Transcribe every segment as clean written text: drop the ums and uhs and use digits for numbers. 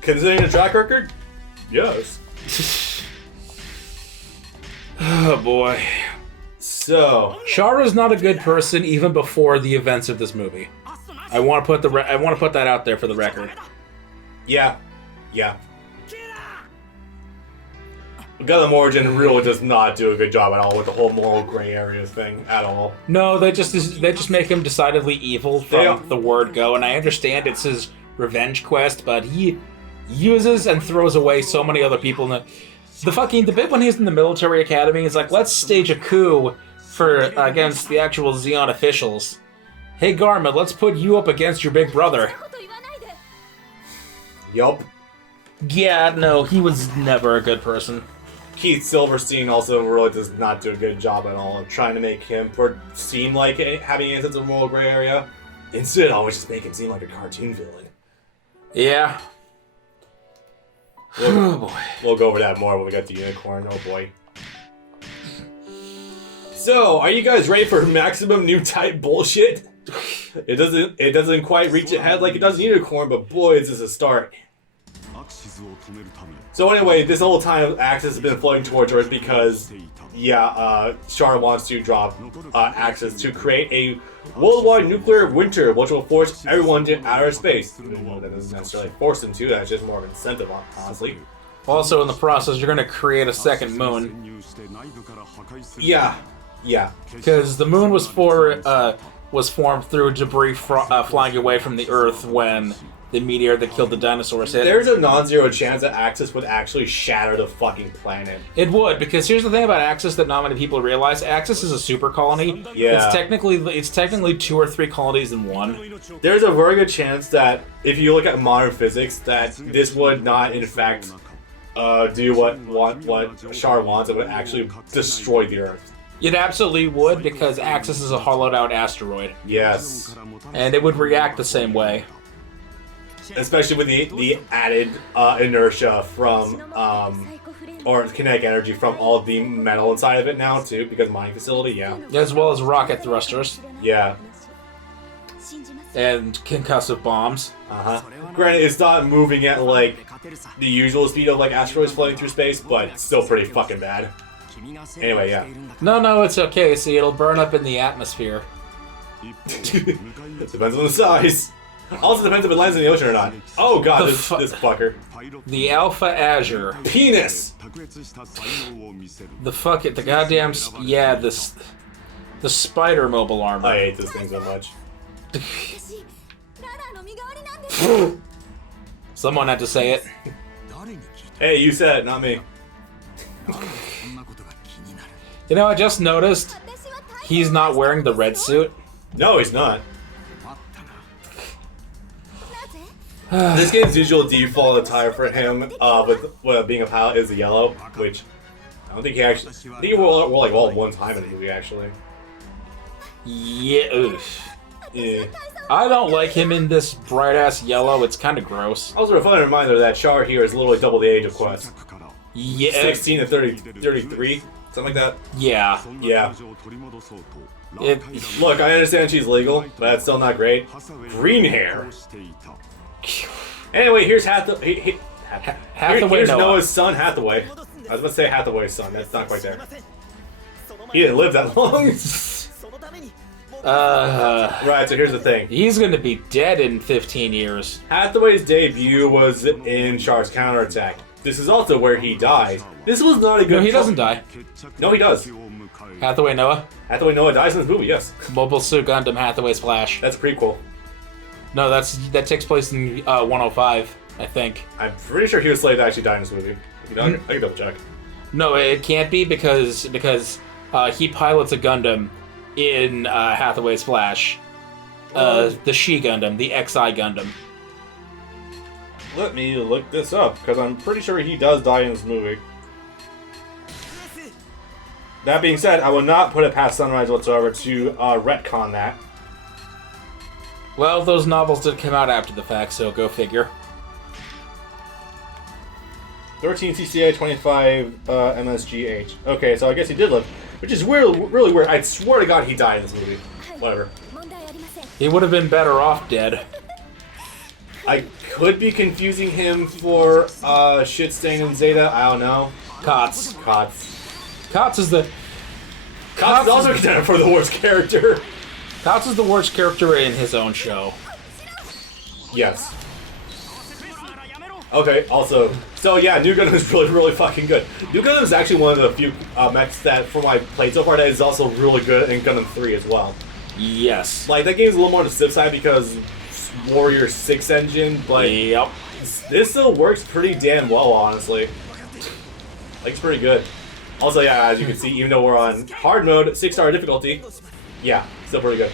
Considering the track record, yes. Oh boy. So Chara's not a good person even before the events of this movie. I want to put that out there for the record. yeah. Gundam Origin really does not do a good job at all with the whole moral gray area thing at all. No, they just make him decidedly evil from the word go, and I understand it's his revenge quest, but he uses and throws away so many other people. The bit when he's in the military academy is like, let's stage a coup against the actual Xeon officials. Hey Garmin, let's put you up against your big brother. Yup. Yeah, no, he was never a good person. Keith Silverstein also really does not do a good job at all of trying to make him seem like having a sense of moral gray area. Instead, always just make him seem like a cartoon villain. Yeah. Oh boy. We'll go over that more when we get to Unicorn. Oh boy. So, are you guys ready for maximum Newtype bullshit? It doesn't quite reach its head like it does in Unicorn, but boy, is this a start. So anyway, this whole time Axis has been floating towards Earth because, Char wants to drop Axis to create a worldwide nuclear winter, which will force everyone to outer space. That doesn't necessarily force them to, that's just more of an incentive, honestly. Also, in the process, you're going to create a second moon. Yeah. Because the moon was formed through debris flying away from the Earth when the meteor that killed the dinosaurs hit. There's a non-zero chance that Axis would actually shatter the fucking planet. It would, because here's the thing about Axis that not many people realize. Axis is a super colony. Yeah. It's technically 2 or 3 colonies in one. There's a very good chance that if you look at modern physics, that this would not, in fact, do what Char wants. It would actually destroy the Earth. It absolutely would, because Axis is a hollowed-out asteroid. Yes. And it would react the same way. Especially with the added inertia from, or kinetic energy from all the metal inside of it now, too, because mining facility, yeah. As well as rocket thrusters. Yeah. And concussive bombs. Granted, it's not moving at, like, the usual speed of, like, asteroids floating through space, but it's still pretty fucking bad. Anyway, yeah. No, it's okay. See, it'll burn up in the atmosphere. Depends on the size. Also depends if it lands in the ocean or not. Oh god, this fucker. The Alpha Azure. Penis! The goddamn, the spider mobile armor. I hate this thing so much. Someone had to say it. Hey, you said it, not me. You know, I just noticed he's not wearing the red suit. No, he's not. This game's usual default attire for him, with being a pilot, is the yellow, which I don't think he actually. I think he wore like all one time in the movie, actually. Yeah. Oof. Yeah. I don't like him in this bright ass yellow. It's kind of gross. Also, a fun reminder that Char here is literally double the age of Quest. Yeah. 16 to 33, something like that. Yeah. Yeah. Look, I understand she's legal, but that's still not great. Green hair. Anyway, here's Hathaway. Here's Noah. Noah's son, Hathaway. I was about to say Hathaway's son. That's not quite there. He didn't live that long. Right, so here's the thing. He's gonna be dead in 15 years. Hathaway's debut was in Char's counterattack. This is also where he dies. This was not a good. No, he doesn't die. No, he does. Hathaway Noah. Hathaway Noah dies in this movie. Yes. Mobile Suit Gundam Hathaway's Flash. That's a prequel. No, that takes place in 105, I think. I'm pretty sure he was slated to actually die in this movie. I can double check. No, it can't be because he pilots a Gundam in Hathaway's Flash. The She Gundam, the XI Gundam. Let me look this up, because I'm pretty sure he does die in this movie. That being said, I will not put it past Sunrise whatsoever to retcon that. Well, those novels did come out after the fact, so go figure. 13 CCA, 25 MSGH. Okay, so I guess he did live, which is really weird. I swear to God he died in this movie. Whatever. He would have been better off dead. I could be confusing him for shit stain and Zeta. I don't know. Kotz. Kotz Kotz is also contender for the worst character. Kotz is the worst character in his own show. Yes. Okay, also, so yeah, New Gundam is really fucking good. New Gundam is actually one of the few mechs that, for my played so far, that is also really good in Gundam 3 as well. Like, that game's a little more on the stiff side because Warrior 6 engine, but this still works pretty damn well, honestly. Like, it's pretty good. Also, yeah, as you can see, even though we're on hard mode, 6-star difficulty, yeah, still pretty good.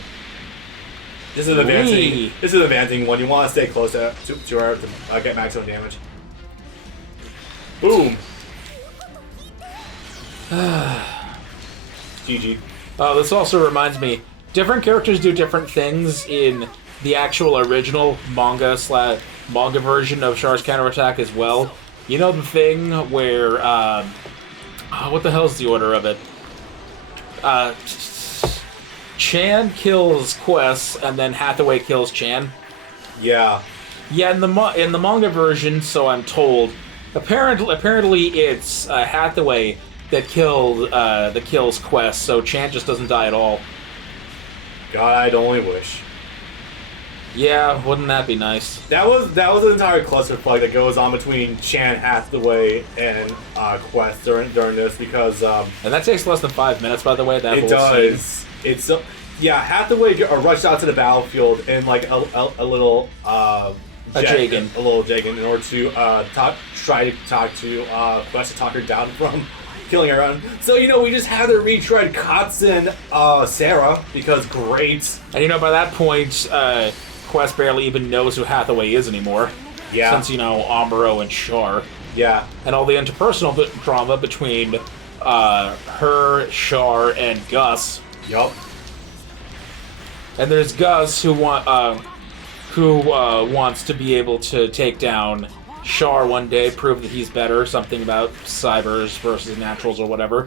This is advancing. This is advancing when you want to stay close to her to get maximum damage. Boom. GG. Oh, this also reminds me. Different characters do different things in the actual original manga version of Char's counterattack as well. You know the thing where what the hell's the order of it? Chan kills Quest, and then Hathaway kills Chan. Yeah. Yeah, in the manga version, so I'm told. Apparently, it's Hathaway that kills Quest, so Chan just doesn't die at all. God, I'd only wish. Yeah, wouldn't that be nice? That was an entire clusterfuck that goes on between Chan, Hathaway, and Quest during this because and that takes less than 5 minutes, by the way. That it does. Scene. It's so yeah. Hathaway rushed out to the battlefield in like a little Jagan in order to try to talk to Quest to talk her down from killing her. So we just had to retread Kotz and Sarah because great. And by that point, Quest barely even knows who Hathaway is anymore. Yeah. Since Amuro and Char. Yeah. And all the interpersonal drama between her, Char, and Gus. Yup. And there's Gus who wants to be able to take down Char one day, prove that he's better, something about cybers versus naturals or whatever.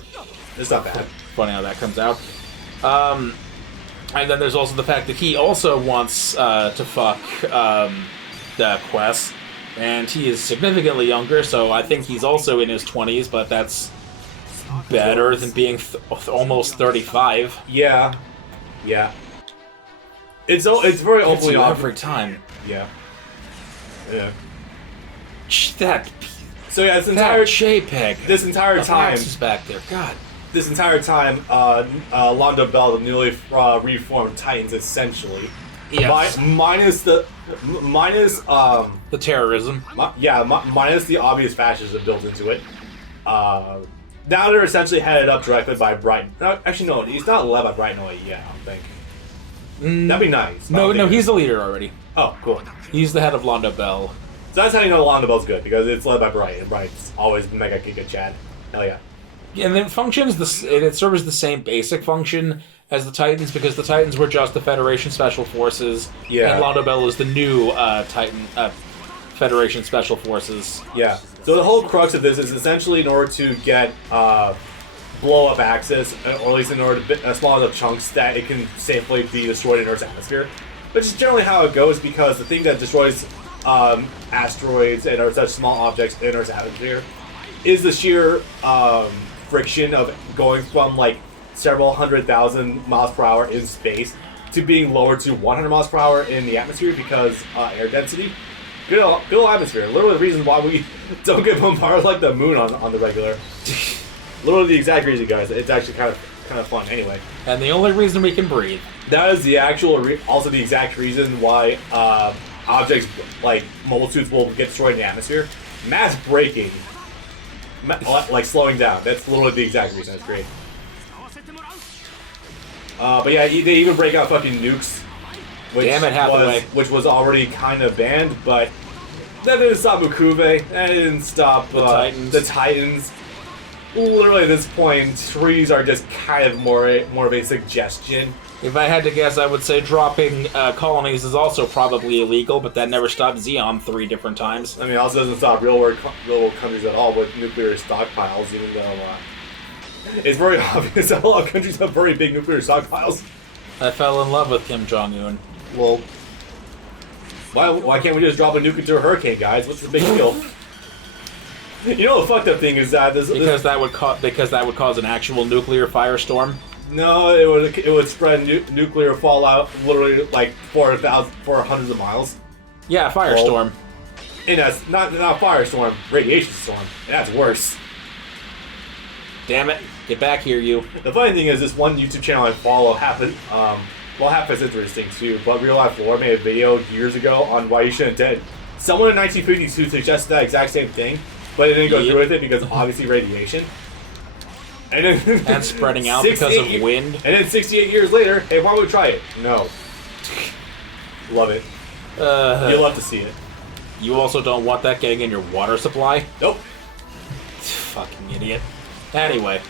It's not bad. Funny how that comes out. And then there's also the fact that he also wants to fuck the Quest, and he is significantly younger, so I think he's also in his 20s, but that's better than being almost 35. Yeah. It's very openly every time. Yeah. So yeah, this entire time is back there. God. This entire time, Londo Bell, the newly reformed Titans, essentially. Yes. Minus the terrorism. Minus the obvious fascism built into it. Now they're essentially headed up directly by Brighton. Actually, no, he's not led by Brighton yet, I don't think. That'd be nice. No, he's the leader already. Oh, cool. He's the head of Londo Bell. So that's how you know Londo Bell's good, because it's led by Brighton. Brighton's always mega Giga Chad. Hell yeah. And then it serves the same basic function as the Titans, because the Titans were just the Federation Special Forces, and Londo Bell is the new Titan Federation Special Forces. Yeah. So the whole crux of this is essentially in order to get blow-up access, or at least in order to small enough chunks that it can safely be destroyed in Earth's atmosphere. Which is generally how it goes, because the thing that destroys asteroids and or such small objects in Earth's atmosphere is the sheer friction of going from like several 100,000 miles per hour in space to being lowered to 100 miles per hour in the atmosphere because air density. Good old atmosphere. Literally the reason why we don't get bombarded like the moon on the regular. Literally the exact reason, guys. It's actually kind of fun anyway. And the only reason we can breathe. That is the actual, also the exact reason why objects like mobile suits will get destroyed in the atmosphere. Mass braking. Like slowing down. That's literally the exact reason. It's great. But yeah, they even break out fucking nukes. Which was already kind of banned, but that didn't stop Mukube. That didn't stop the Titans. Literally at this point, trees are just kind of more of a suggestion. If I had to guess, I would say dropping colonies is also probably illegal, but that never stopped Xeon 3 different times. I mean, it also doesn't stop real world countries at all with nuclear stockpiles, even though it's very obvious that a lot of countries have very big nuclear stockpiles. I fell in love with Kim Jong-un. Well, Why can't we just drop a nuke into a hurricane, guys? What's the big deal? You know the fucked up thing is that because that would cause an actual nuclear firestorm. No, it would spread nuclear fallout literally like for hundreds of miles. Yeah, firestorm. And that's not firestorm, radiation storm. And that's worse. Damn it! Get back here, you. The funny thing is, this one YouTube channel I follow half is interesting too. But Real Life Lore made a video years ago on why you shouldn't dead. Someone in 1952 suggested that exact same thing, but it didn't go through with it because obviously radiation. And then and spreading out because of wind. And then 68 years later, hey, why don't we try it? No. Love it. You'll love to see it. You also don't want that getting in your water supply? Nope. Fucking idiot. Anyway.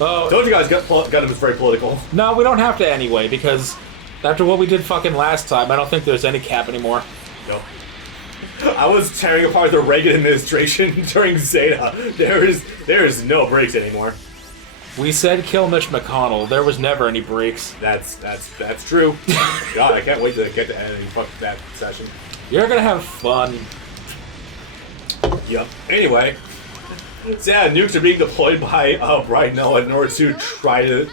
Oh, told you guys Gundam is very political. No, we don't have to anyway, because after what we did fucking last time, I don't think there's any cap anymore. Nope. I was tearing apart the Reagan administration during Zeta. There is no breaks anymore. We said kill Mitch McConnell. There was never any breaks. That's true. God, I can't wait to get to end fuck that session. You're gonna have fun. Yep. Anyway, so yeah, nukes are being deployed by Brian Noah in order to try to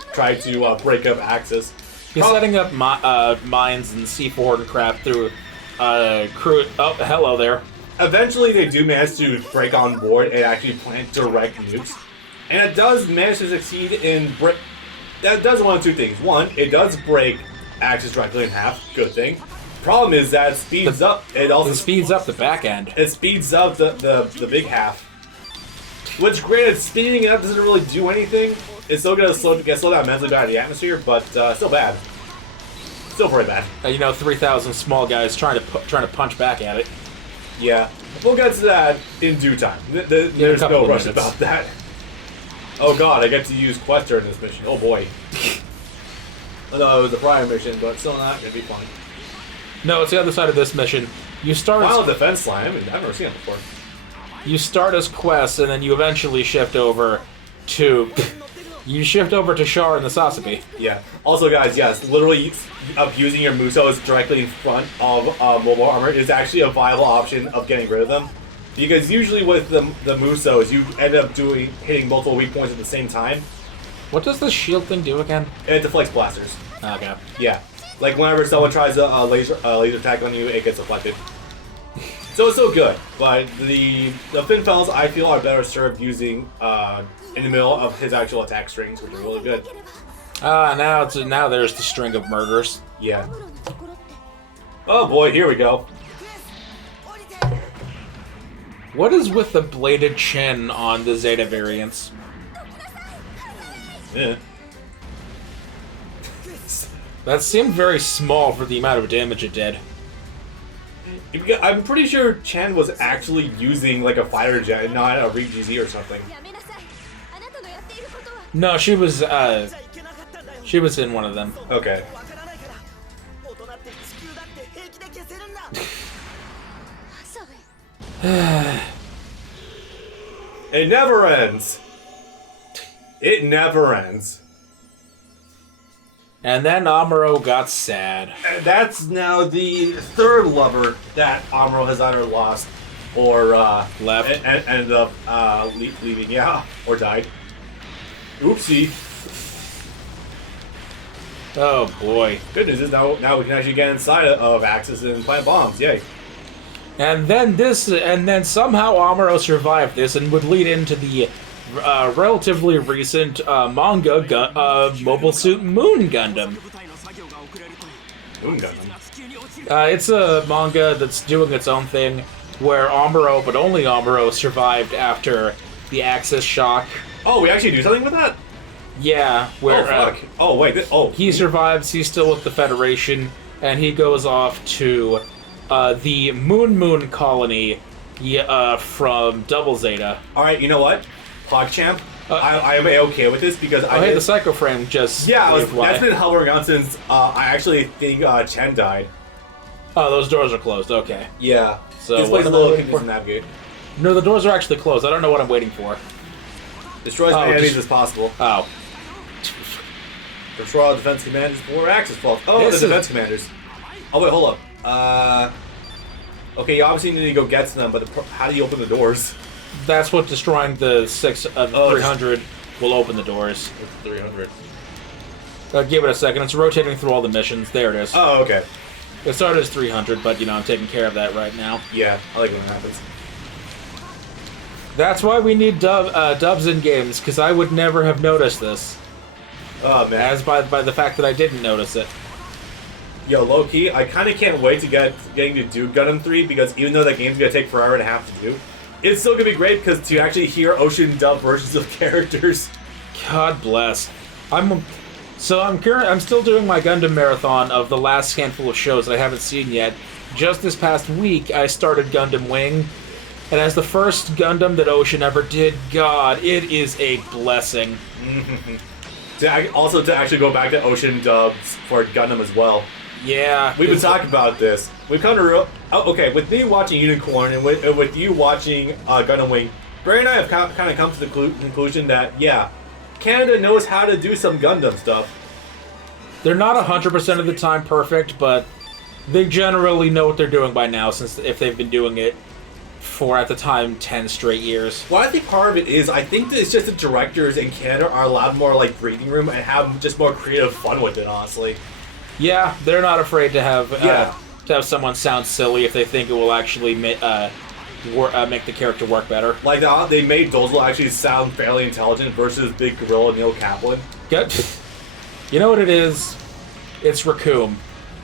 break up Axis. He's setting up mines and C4 and crap through crew. Oh, hello there. Eventually, they do manage to break on board and actually plant direct nukes. And it does manage to succeed in that does one of two things. One, it does break Axis directly in half. Good thing. Problem is that it speeds up. It also speeds up the back end. It speeds up the big half. Which, granted, speeding it up doesn't really do anything. It's still gonna slow down mentally by the atmosphere, but still bad. Still very bad. 3,000 small guys trying to punch back at it. Yeah, we'll get to that in due time. There's no rush about that. Oh god, I get to use Quester in this mission. Oh boy. No, it was a prior mission, but still not gonna be fun. No, it's the other side of this mission. You start Final defense line. I've never seen it before. You start as Quest, and then you eventually shift over to Char and the Sasabi. Yeah. Also, guys, yes, literally abusing your Musos directly in front of mobile armor is actually a viable option of getting rid of them. Because usually with the Musos, you end up hitting multiple weak points at the same time. What does the shield thing do again? It deflects blasters. Okay. Yeah. Like whenever someone tries a laser attack on you, it gets deflected. So it's still good, but the Finfells I feel are better served using in the middle of his actual attack strings, which are really good. Now there's the string of murders. Yeah. Oh boy, here we go. What is with the bladed chin on the Zeta variants? Yeah. That seemed very small for the amount of damage it did. I'm pretty sure Chen was actually using like a fighter jet and not a Reap GZ or something. No, she was in one of them. Okay. It never ends. It never ends. And then Amuro got sad. And that's now the third lover that Amuro has either lost or left and ended up leaving, yeah, or died. Oopsie. Oh boy. Good news is now we can actually get inside of Axis and plant bombs. Yay. And then somehow Amuro survived this and would lead into the relatively recent manga Mobile Suit Moon Gundam. Moon Gundam? It's a manga that's doing its own thing, where Amuro, but only Amuro, survived after the Axis shock. Oh, we actually do something with that? Yeah, where... Oh, fuck. He survives, he's still with the Federation, and he goes off to the Moon colony from Double Zeta. Alright, you know what? PogChamp, I am okay with this because the Psycho Frame just... Yeah, that's been hovering on since I actually think Chen died. Oh, those doors are closed, okay. Yeah. So this place is a little confusing to navigate. No, the doors are actually closed. I don't know what I'm waiting for. Destroy as many enemies as possible. Oh. Destroy all defense commanders before Axis falls. Oh, the defense commanders. Oh wait, hold up. Okay, you obviously need to go get to them, but how do you open the doors? That's what destroying the 300 will open the doors. 300. Give it a second. It's rotating through all the missions. There it is. Oh, okay. It started as 300, but I'm taking care of that right now. Yeah, I like when it happens. That's why we need dubs in games, because I would never have noticed this. Oh man. As by the fact that I didn't notice it. Yo, low key, I kind of can't wait to getting to do Gundam 3 because even though that game's gonna take forever and a half to do, it's still gonna be great because to actually hear Ocean dub versions of characters. God bless. I'm still doing my Gundam marathon of the last handful of shows that I haven't seen yet. Just this past week, I started Gundam Wing, and as the first Gundam that Ocean ever did, God, it is a blessing. To actually go back to Ocean dubs for Gundam as well. Yeah. We've been talking about this. We've come to okay, with me watching Unicorn and with you watching Gundam Wing, Bray and I have kind of come to the conclusion that, yeah, Canada knows how to do some Gundam stuff. They're not 100% of the time perfect, but they generally know what they're doing by now, since if they've been doing it for, at the time, 10 straight years. Well, I think part of it is, I think that it's just the directors in Canada are allowed more, like, breathing room and have just more creative fun with it, honestly. Yeah, they're not afraid to have someone sound silly if they think it will actually make the character work better. Like, they made Dozle actually sound fairly intelligent versus Big Gorilla Neil Kaplan. You know what it is? It's Raccoon.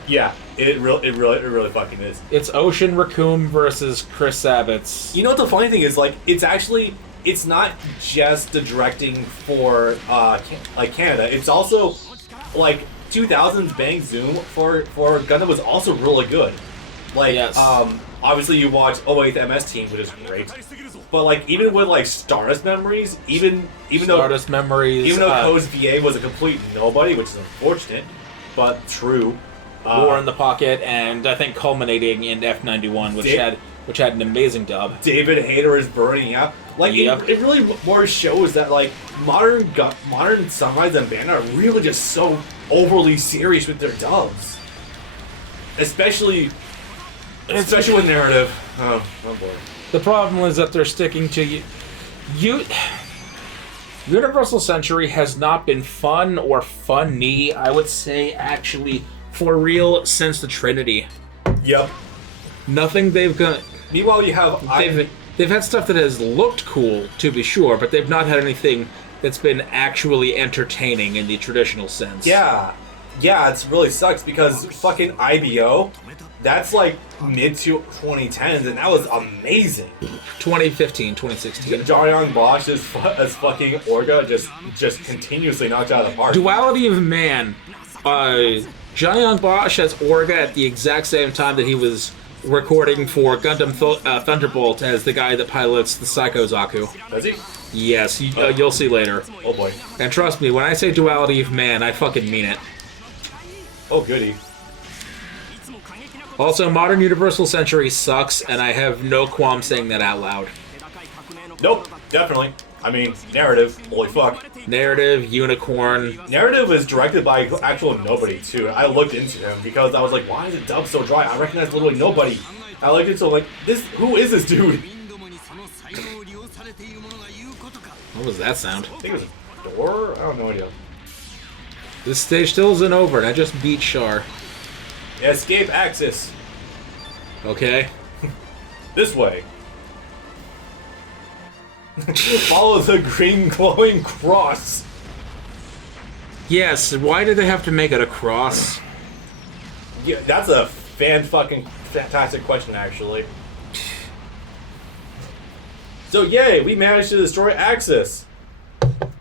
Yeah, it really fucking is. It's Ocean Raccoon versus Chris Sabat's. You know what the funny thing is? Like, it's not just the directing for Canada. It's also like 2000s Bang Zoom for Gundam was also really good. Like, yes. Obviously you watch 08th MS Team, which is great. But like, even with like Stardust Memories, even though Co's VA was a complete nobody, which is unfortunate, but true. War in the Pocket, and I think culminating in F91, which had an amazing dub. David Hayter is burning out. Like, yep. It really more shows that like modern Sunrise and Band are really just so overly serious with their dubs, especially with narrative. Oh boy. The problem is that they're sticking to Universal Century has not been fun or funny, I would say, actually, for real, since the Trinity. Yep. Nothing they've got. Meanwhile, you have they've had stuff that has looked cool, to be sure, but they've not had anything that's been actually entertaining in the traditional sense. Yeah, it really sucks because fucking IBO, that's like mid to 2010s, and that was amazing. 2015, 2016. Jaryong Bosch as fucking Orga just continuously knocked out of the park. Duality of Man. Jaryong Bosch as Orga at the exact same time that he was recording for Gundam Thunderbolt as the guy that pilots the Psycho Zaku. Does he? Yes, you'll see later. Oh boy. And trust me, when I say Duality of Man, I fucking mean it. Oh goody. Also, Modern Universal Century sucks, and I have no qualm saying that out loud. Nope, definitely. I mean, narrative, holy fuck. Narrative, Unicorn. Narrative is directed by actual nobody, too. I looked into him because I was like, why is the dub so dry? I recognize literally nobody. I looked into like, who is this dude? What was that sound? I think it was a door? I have no idea. This stage still isn't over, and I just beat Char. Escape Axis. Okay. This way. Follow the green glowing cross. Yes, why did they have to make it a cross? Yeah, that's a fantastic question, actually. So, yay, we managed to destroy Axis.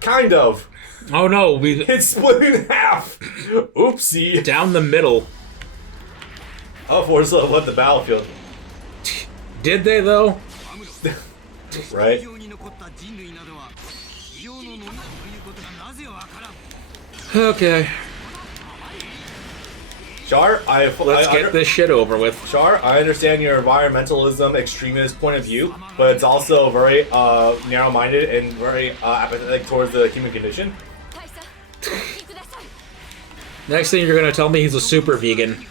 Kind of. Oh no, It's split in half. Oopsie. Down the middle. Oh, Force left the battlefield. Did they, though? Right? Okay. Char, let's get this shit over with. Char, I understand your environmentalism extremist point of view, but it's also very narrow-minded and very apathetic towards the human condition. Next thing you're gonna tell me he's a super vegan.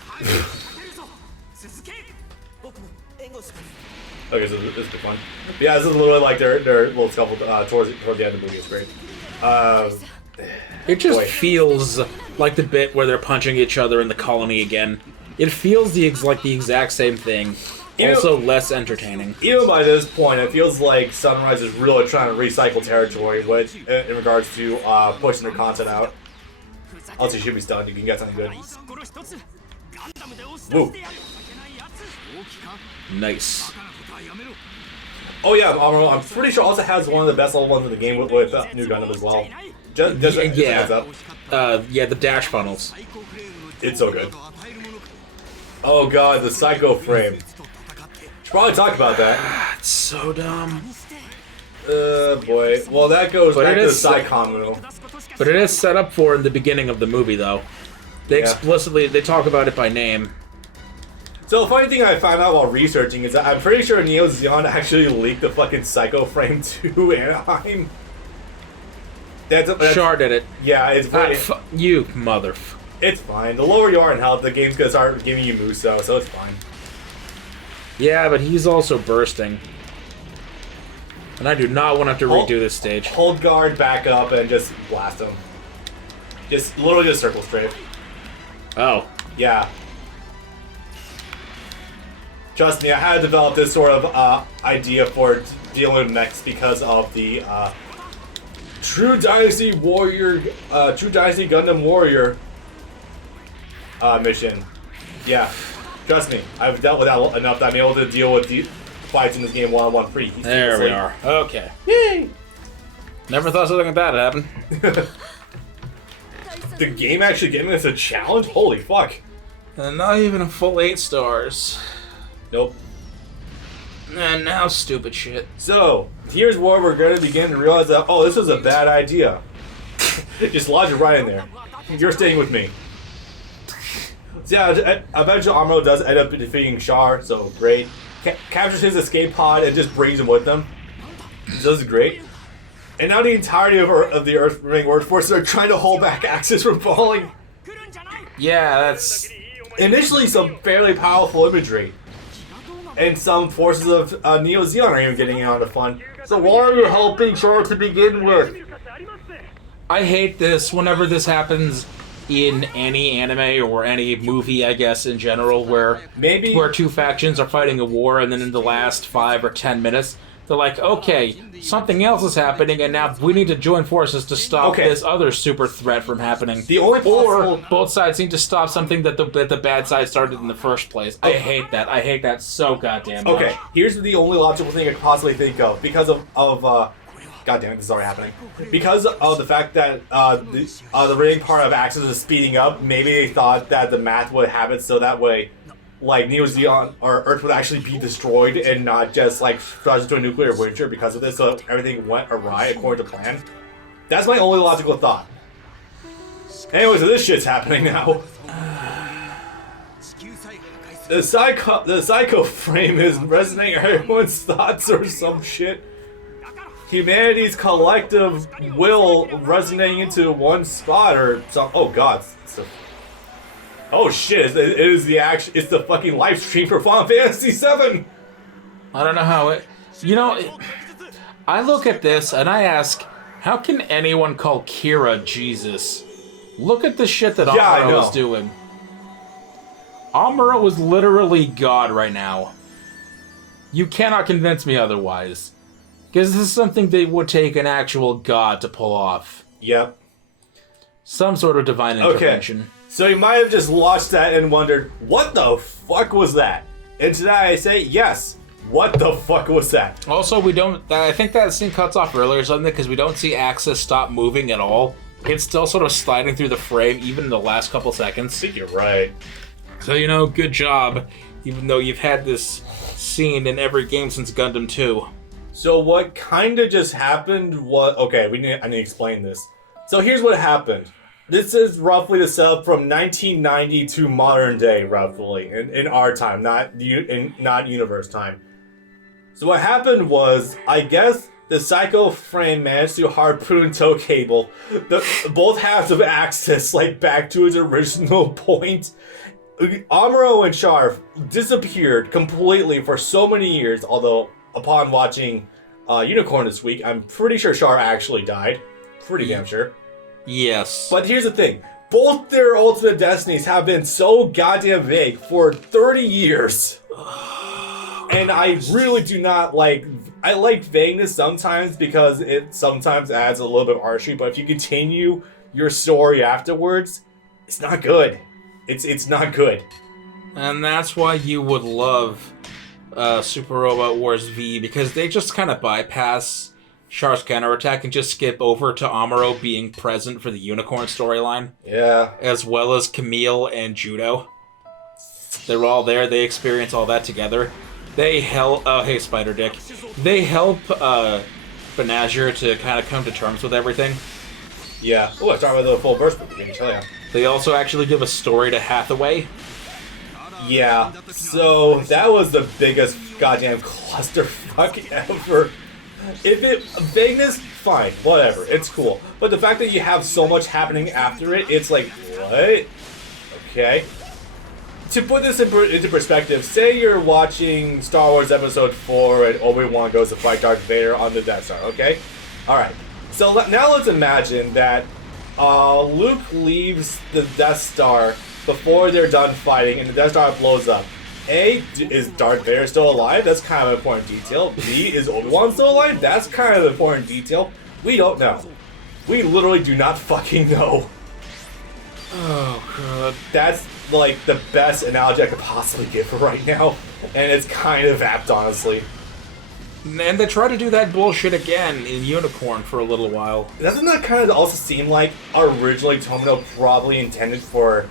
Okay, so this is good fun. But yeah, this is literally like their little scuffle toward the end of the movie. It's great. It just feels like the bit where they're punching each other in the colony again. It feels like the exact same thing. Also less entertaining. Even by this point, it feels like Sunrise is really trying to recycle territory in regards to pushing their content out. Also, you should be stunned. You can get something good. Woo. Nice. Oh yeah, I'm pretty sure also has one of the best level ones in the game with New Gundam as well. Just a heads up. Yeah, the dash funnels. It's so good. Oh god, the Psycho frame. Should probably talk about that. It's so dumb. Boy. Well, that goes back to the Psychomu. But it is set up for in the beginning of the movie, though. They explicitly talk about it by name. So the funny thing I found out while researching is that I'm pretty sure Neo Zeon actually leaked the fucking Psycho frame to Anaheim. That's Char did it. Yeah, it's pretty. You mother. It's fine. The lower you are in health, the game's gonna start giving you Muso, so it's fine. Yeah, but he's also bursting. And I do not want to have to redo this stage. Hold guard, back up, and just blast him. Literally just circle straight. Oh. Yeah. Trust me, I had to develop this sort of idea for dealing with mechs because of the True Dynasty Gundam Warrior mission. Yeah, trust me, I've dealt with that enough that I'm able to deal with the fights in this game one-on-one pretty easily. There we are. Okay. Yay! Never thought something like that would happen. The game actually gave us a challenge? Holy fuck. And not even a full 8 stars. Nope. And now stupid shit. So, here's where we're going to begin to realize that, oh, this was a bad idea. Just lodge it right in there. You're staying with me. So yeah, eventually Amuro does end up defeating Char, so great. Captures his escape pod and just brings him with them. So this is great. And now the entirety of the Earth-Ring Earth forces are trying to hold back Axis from falling. Yeah, that's... Initially some fairly powerful imagery. And some forces of Neo Zeon are even getting out of fun. So why are you helping Char to begin with? I hate this whenever this happens in any anime or any movie, I guess, in general, where two factions are fighting a war, and then in the last 5 or 10 minutes, they're like, okay, something else is happening, and now we need to join forces to stop this other super threat from happening. Or both sides need to stop something that the bad side started in the first place. I hate that. I hate that so goddamn much. Okay, here's the only logical thing I could possibly think of, because of God damn it, this is already happening. Because of the fact that the rating part of Axis is speeding up, maybe they thought that the math would have it so that way, like, Neo Zeon or Earth would actually be destroyed and not just, like, thrust into a nuclear winter because of this, so everything went awry according to plan. That's my only logical thought. Anyway, so this shit's happening now. The psycho frame is resonating everyone's thoughts or some shit. Humanity's collective will resonating into one spot or some. Oh god. Oh shit! It is the action. It's the fucking live stream for Final Fantasy VII. I don't know how it. You know, I look at this and I ask, how can anyone call Kira Jesus? Look at the shit that Amuro is doing. Amuro is literally God right now. You cannot convince me otherwise. Because this is something that would take an actual god to pull off. Yep. Some sort of divine intervention. Okay. So you might have just watched that and wondered, what the fuck was that? And today I say, yes, what the fuck was that? Also, we don't... I think that scene cuts off earlier or something because we don't see Axis stop moving at all. It's still sort of sliding through the frame even in the last couple seconds. I think you're right. So, you know, good job. Even though you've had this scene in every game since Gundam 2. So what kind of just happened was... Okay, I need to explain this. So here's what happened. This is roughly the setup from 1990 to modern day, roughly, in our time, not universe time. So what happened was, I guess the Psycho frame managed to harpoon tow cable both halves of Axis, like, back to its original point, Amuro and Char disappeared completely for so many years, although upon watching Unicorn this week, I'm pretty sure Char actually died. Pretty damn sure. Yes. But here's the thing. Both their ultimate destinies have been so goddamn vague for 30 years. And I really do not like... I like vagueness sometimes because it sometimes adds a little bit of artistry, but if you continue your story afterwards, it's not good. It's not good. And that's why you would love Super Robot Wars V, because they just kind of bypass Char's counterattack and just skip over to Amuro being present for the Unicorn storyline. Yeah. As well as Camille and Judo. They're all there, they experience all that together. They help... Oh, hey, Spider Dick. They help Banagher to kind of come to terms with everything. Yeah. Oh, I started with the full verse, but we didn't tell you. They also actually give a story to Hathaway. Yeah. So, that was the biggest goddamn clusterfuck ever. Vagueness, fine, whatever, it's cool. But the fact that you have so much happening after it, it's like, what? Okay. To put this into perspective, say you're watching Star Wars Episode 4 and Obi-Wan goes to fight Darth Vader on the Death Star, okay? Alright, so now let's imagine that Luke leaves the Death Star before they're done fighting and the Death Star blows up. A, is Darth Vader still alive? That's kind of an important detail. B, is Obi-Wan still alive? That's kind of an important detail. We don't know. We literally do not fucking know. Oh, God. That's, like, the best analogy I could possibly give for right now. And it's kind of apt, honestly. And they try to do that bullshit again in Unicorn for a little while. Doesn't that kind of also seem like originally Tomino probably intended for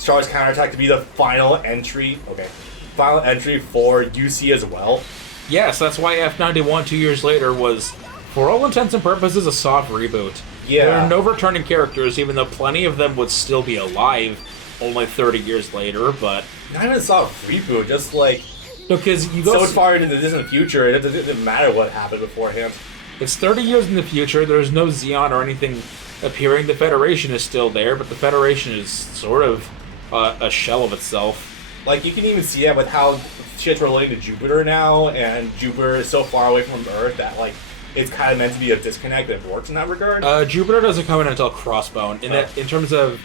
Char's counterattack to be the final entry? Okay. Final entry for UC as well? Yes, that's why F91 2 years later was, for all intents and purposes, a soft reboot. Yeah. There are no returning characters, even though plenty of them would still be alive only 30 years later, but... Not even a soft reboot, just like... No, because you go... So far into the distant future, it doesn't matter what happened beforehand. It's 30 years in the future, there's no Xeon or anything appearing, the Federation is still there, but the Federation is sort of a shell of itself. Like, you can even see that with how shit's relating to Jupiter now, and Jupiter is so far away from Earth that, like, it's kind of meant to be a disconnect that works in that regard. Jupiter doesn't come in until Crossbone. In terms of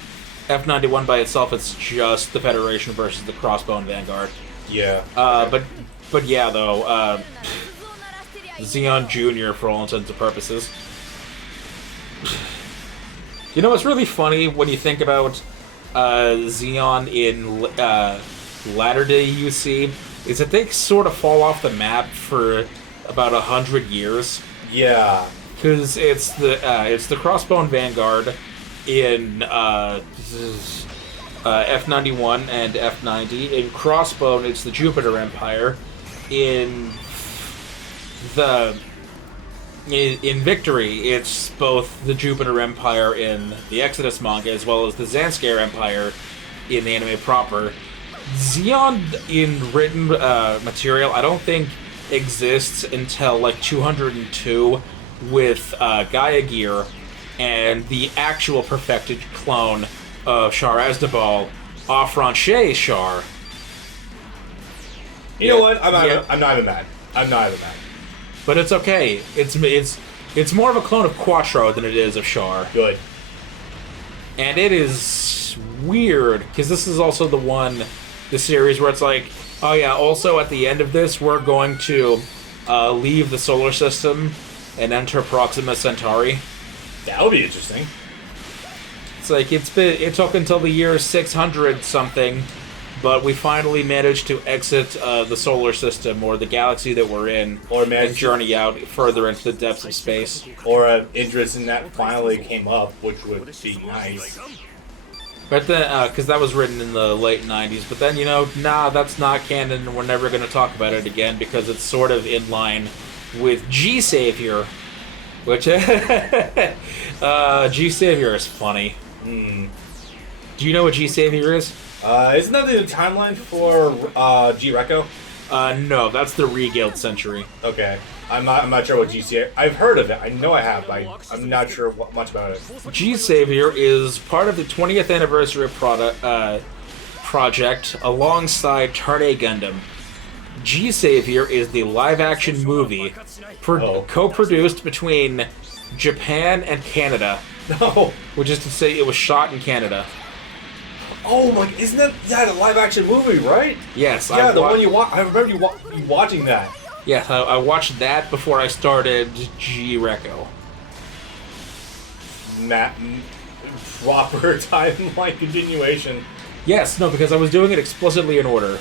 F91 by itself, it's just the Federation versus the Crossbone Vanguard. Yeah. But yeah, though, Xeon Jr. for all intents and purposes. You know what's really funny when you think about Xeon in latter-day UC is that they sort of fall off the map for about 100 years. Yeah. Because it's the Crossbone Vanguard in F91 and F90. In Crossbone, it's the Jupiter Empire. In Victory, it's both the Jupiter Empire in the Exodus manga as well as the Zanskar Empire in the anime proper. Xeon in written material, I don't think exists until like 202 with Gaia Gear and the actual perfected clone of Char Aznavour, Affranche Char. You know what? I'm not even mad. I'm not even mad. But it's okay. It's more of a clone of Quattro than it is of Char. Good. And it is weird, because this is also the series where it's like, oh yeah, also at the end of this, we're going to leave the solar system and enter Proxima Centauri. That would be interesting. It's like, it took until the year 600 something, but we finally managed to exit the solar system, or the galaxy that we're in, and journey out further into the depths of space. Or an interest in that finally came up, which would be nice. But then, because that was written in the late 90s, but then, nah, that's not canon, and we're never going to talk about it again, because it's sort of in line with G-Savior, which, G-Savior is funny. Do you know what G-Savior is? Isn't that the timeline for G-Reco? No, that's the Regaled Century. Okay. I'm not sure what G-Savior... I've heard of it. I know I have, but I'm not sure much about it. G-Savior is part of the 20th anniversary project alongside Tarde Gundam. G-Savior is the live-action movie co-produced between Japan and Canada. No. Which is to say, it was shot in Canada. Oh my! Isn't that the live-action movie, right? Yes. Yeah, the one you watch. I remember you watching that. Yes, I watched that before I started G-Reco. Proper timeline continuation. Yes, no, because I was doing it explicitly in order.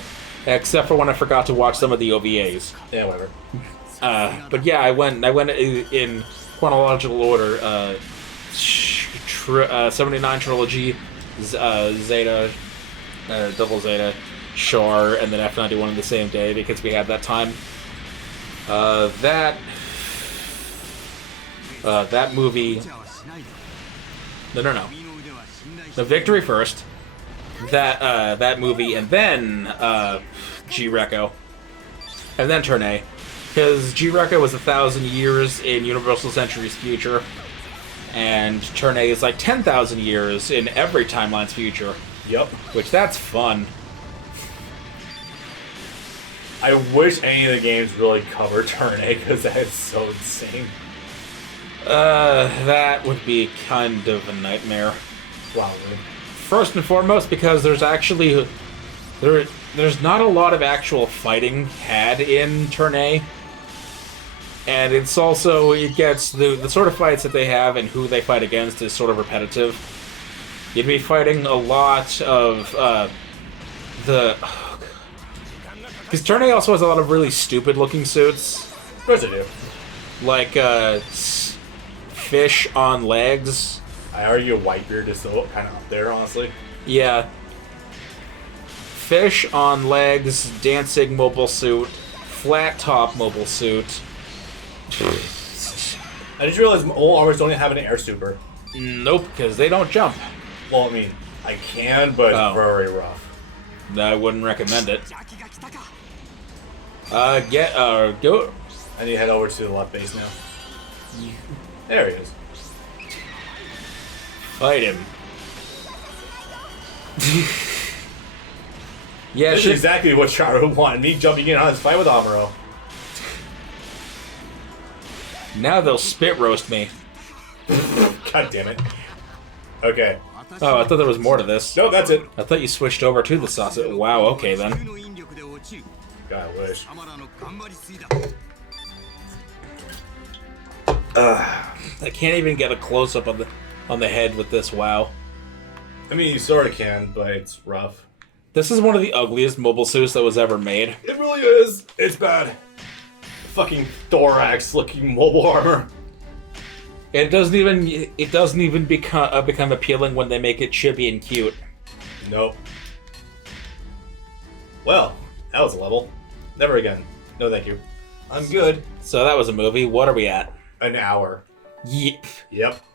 Except for when I forgot to watch some of the OVAs. Yeah, whatever. But yeah, I went in chronological order. 79 trilogy, Zeta, Double Zeta, Char, and then F91 in the same day because we had that time. That movie. No. The Victory first. That movie, and then G-Reco, and then Turn A, because G-Reco was 1,000 years in Universal Century's future, and Turn A is like 10,000 years in every timeline's future. Yep. Which, that's fun. I wish any of the games really cover Turn A, because that is so insane. That would be kind of a nightmare. Probably. First and foremost, because there's actually there's not a lot of actual fighting had in Turn A, and it gets the sort of fights that they have and who they fight against is sort of repetitive. You'd be fighting a lot of because Turn A also has a lot of really stupid looking suits. Of course they do. Like fish on legs. I argue Whitebeard is still kind of up there, honestly. Yeah. Fish on legs, dancing mobile suit, flat top mobile suit. I just realized all armors don't have an air super. Nope, because they don't jump. Well, I mean, I can, but it's very rough. I wouldn't recommend it. Go. I need to head over to the left base now. There he is. Fight him. Yeah, this is exactly what Charu wanted, me jumping in on his fight with Amuro. Now they'll spit roast me. God damn it. Okay. Oh, I thought there was more to this. No, that's it. I thought you switched over to the sausage. Wow, okay then. God, I wish. I can't even get a close-up on the head with this, wow. I mean, you sort of can, but it's rough. This is one of the ugliest mobile suits that was ever made. It really is. It's bad. Fucking thorax-looking mobile armor. It doesn't even become appealing when they make it chibi and cute. Nope. Well, that was a level. Never again. No, thank you. I'm good. So that was a movie. What are we at? An hour. Yep.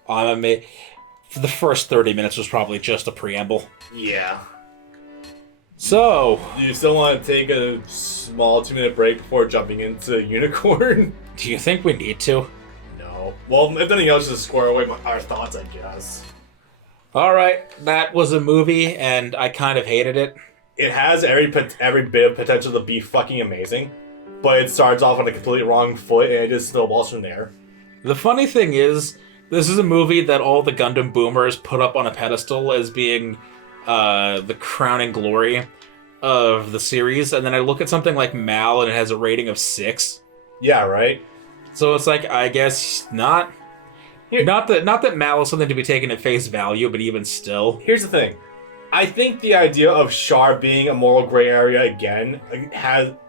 The first 30 minutes was probably just a preamble. Yeah. So... Do you still want to take a small 2-minute break before jumping into Unicorn? Do you think we need to? No. Well, if nothing else, just square away our thoughts, I guess. Alright, that was a movie, and I kind of hated it. It has every bit of potential to be fucking amazing, but it starts off on a completely wrong foot, and it just snowballs from there. The funny thing is, this is a movie that all the Gundam boomers put up on a pedestal as being the crowning glory of the series, and then I look at something like Mal and it has a rating of 6. Yeah, right? So it's like, I guess not. Not that Mal is something to be taken at face value, but even still. Here's the thing. I think the idea of Char being a moral gray area again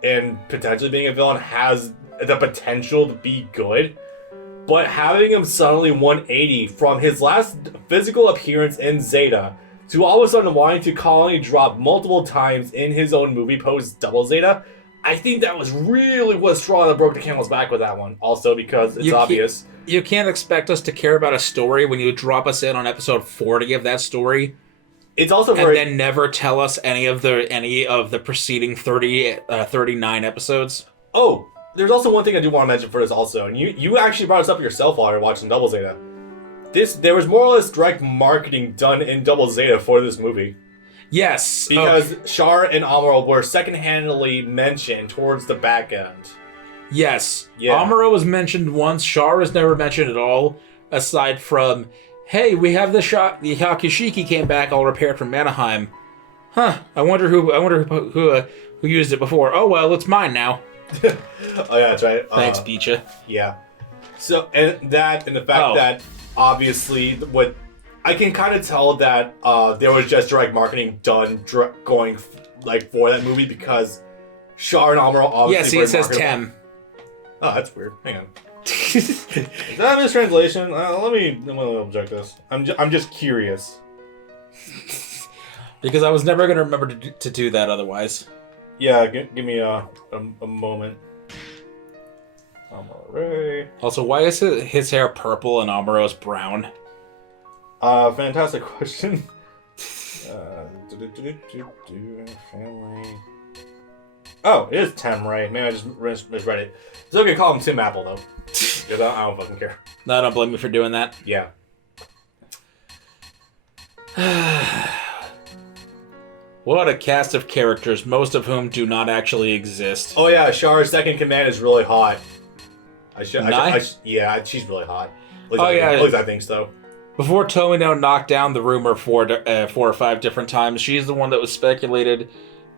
and potentially being a villain has the potential to be good. But having him suddenly 180 from his last physical appearance in Zeta to all of a sudden wanting to colony drop multiple times in his own movie post Double Zeta, I think that was really what straw that broke the camel's back with that one. Also because it's obvious. You can't expect us to care about a story when you drop us in on episode 40 of that story. It's also and then never tell us any of the preceding 39 episodes. Oh, there's also one thing I do want to mention for this also, and you actually brought this up yourself while you were watching Double Zeta. There was more or less direct marketing done in Double Zeta for this movie. Yes. Because Char and Amuro were second-handedly mentioned towards the back end. Yes. Yeah. Amuro was mentioned once. Char is never mentioned at all, aside from, hey, we have the Hakushiki came back all repaired from Anaheim. Huh. I wonder who used it before. Oh well, it's mine now. Oh yeah, that's right. Thanks, Beecha. Yeah. So and the fact that obviously what I can kind of tell that there was just direct marketing done going like for that movie because Char and Amuro obviously. Yeah, see, it says Tem. Oh, that's weird. Hang on. Is that a mistranslation? Let me object this. I'm just curious. Because I was never going to remember to do that otherwise. Yeah, give me a moment. Amuro. Also, why is his hair purple and Amuro's brown? Fantastic question. Family. Oh, it is Tem, right? Maybe I just misread it. It's okay to call him Tim Apple, though. Because I don't fucking care. No, don't blame me for doing that. Yeah. What a cast of characters, most of whom do not actually exist. Oh yeah, Char's second command is really hot. Yeah, she's really hot. At least I think so. Before Tomino knocked down the rumor 4 or 5 different times, she's the one that was speculated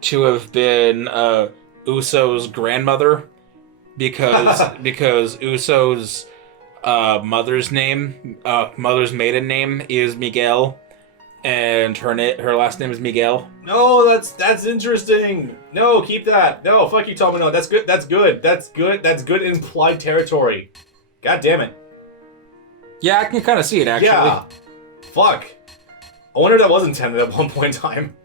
to have been Uso's grandmother, because Uso's mother's maiden name is Miguel, and her last name is Miguel. No, that's interesting. No, keep that. No, fuck you, Tomino. That's good. That's good. That's good. That's good implied territory. God damn it. Yeah, I can kind of see it, actually. Yeah. Fuck. I wonder if that wasn't intended at one point in time.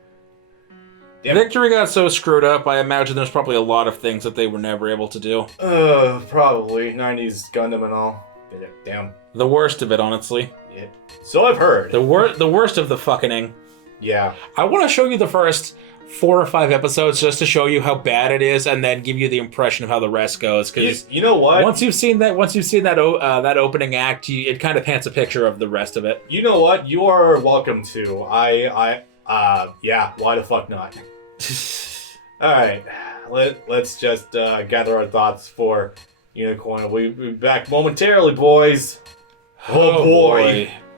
Damn. Victory got so screwed up, I imagine there's probably a lot of things that they were never able to do. Probably. 90s Gundam and all. Damn. The worst of it, honestly. Yeah. So I've heard. The worst of the fucking. Yeah. I want to show you the first 4 or 5 episodes just to show you how bad it is, and then give you the impression of how the rest goes. Because you know what? Once you've seen that opening act, it kind of paints a picture of the rest of it. You know what? You are welcome to. Yeah. Why the fuck not? All right. Let's just gather our thoughts for Unicorn. We'll be back momentarily, boys. Oh boy.